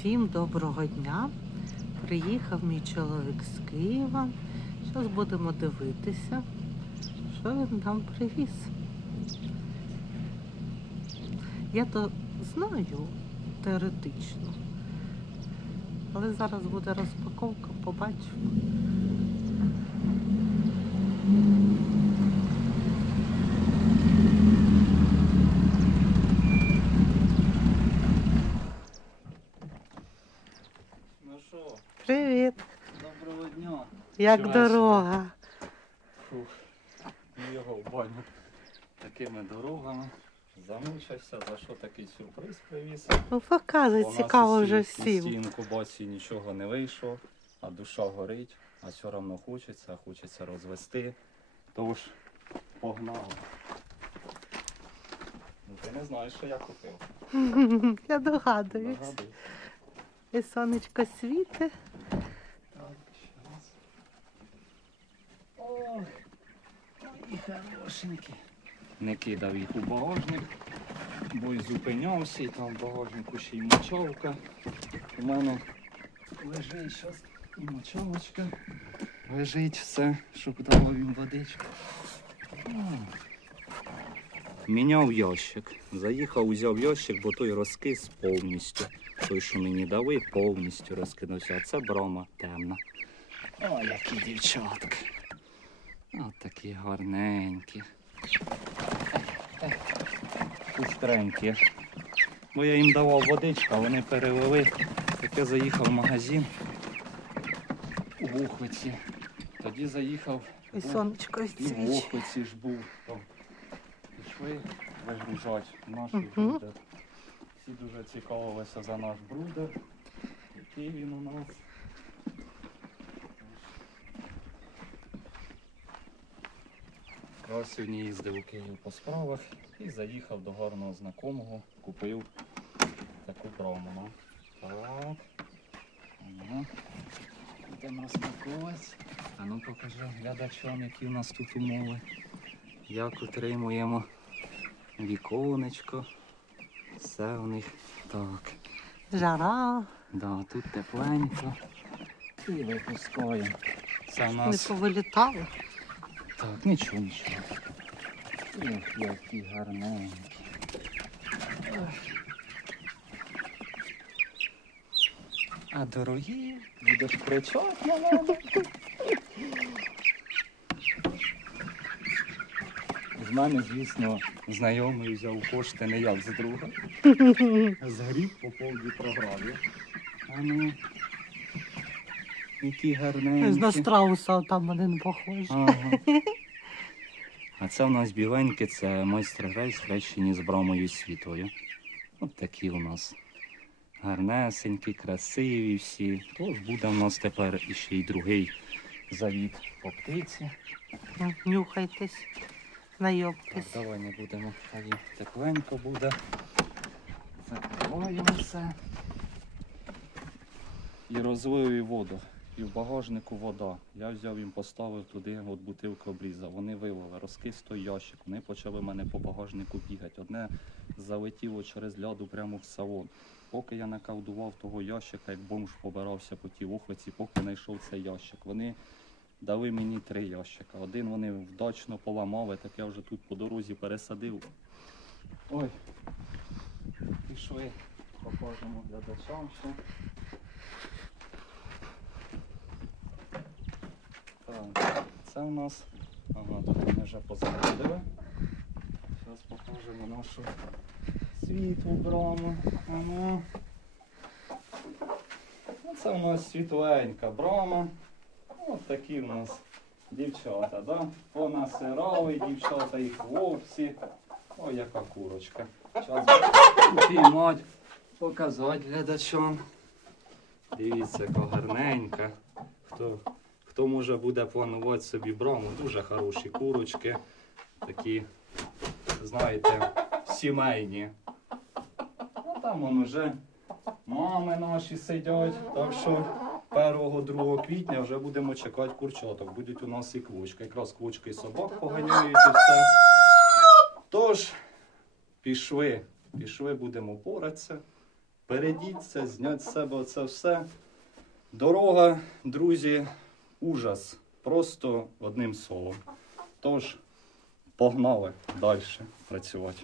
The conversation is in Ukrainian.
Всім доброго дня. Приїхав мій чоловік з Києва. Зараз будемо дивитися, що він нам привіз. Я то знаю теоретично. Але зараз буде розпаковка, побачимо. Ну що, Привіт! доброго дня. Як дорога? Фух, ну його в баню. Такими дорогами. Замучився, за що такий сюрприз привіз. Ну показуй, Бо цікаво вже всім. інкубації нічого не вийшло, а душа горить, а все одно хочеться, хочеться розвести. Тож погнали. Ну, ти не знаєш, що я купив. Я догадуюсь. Нагадуй. І сонечко світить. Так, щас. Ох, мої хорошенькі. Не кидав їх у багажник, бо й зупинявся, і там в багажнику ще й мочалка. У мене лежить щас і мочалочка. Лежить все, щоб дало їм водичку. Міняв ящик. Заїхав, узяв ящик, бо той розкис повністю. Той, що мені дали, повністю розкинувся. А це брома темна. О, які дівчатки. От такі гарненькі. Пустренькі. Бо я їм давав водичку, а вони перелили. Так я заїхав в магазин у Вухвиці. Тоді заїхав І сонечко і в. Вухвиці ж був. Там. Пішли вигружати наш Мгм. брудер. Всі дуже цікавилися за наш брудер. Який він у нас. Якраз сьогодні їздив у Київ по справах і заїхав до гарного знайомого, купив таку брому. ну. Так. Ага. Йдемо розпаковувати. А ну покажи глядачам, які у нас тут умови. Як утримуємо віконечко. Все у них так. Жара. Да, тут тепленько. І випускаємо. Це у Не нас. Так, нічого, нічого. Ох, які гарненькі. А дорогі, будеш кричати на мене. З мене, звісно, знайомий взяв кошти не як з друга. Згріб по повній програмі. А ну, які гарненькі. На страуса там один похожий. Ага. А це у нас біленьке, це майстер грей схрещені з брамою світою. От такі у нас гарнесенькі, красиві всі. Тож буде у нас тепер іще й другий завіт по птиці. Нюхайтесь, Так, давай не будемо, хай тепленько буде. Закриваємо все. І розлив воду. І в багажнику вода. Я взяв їм, поставив туди, от бутилку обрізав. Вони вивели, розкис той ящик. Вони почали мене по багажнику бігати. Одне залетіло через ляду прямо в салон. Поки я накавдував того ящика, як бомж побирався по тій вухвиці, поки знайшов цей ящик. Вони дали мені три ящика. Один вони вдачно поламали, так я вже тут по дорозі пересадив. Ой, пішли, покажемо глядачам ще. Так, це у нас. Ага, тут вони вже позаходили. Зараз покажемо нашу світлу браму. Ага. Ну, Це у нас світленька брама. Ось такі у нас дівчата, да? Понасирали, дівчата і хлопці. Ой, яка курочка. Зараз піймать, показати глядачам. Дивіться, яка гарненька. Хто може буде планувати собі браму, дуже хороші курочки. Такі, знаєте, сімейні. Ну там вон уже мами наші сидять. Так що 1-2 квітня вже будемо чекати курчаток. Будуть у нас і квочка. Якраз квочки і собак поганяють і все. Тож, пішли, пішли, будемо поратися. передіться, зняти з себе це все. Дорога, друзі, ужас. Просто одним словом. Тож, погнали далі працювати.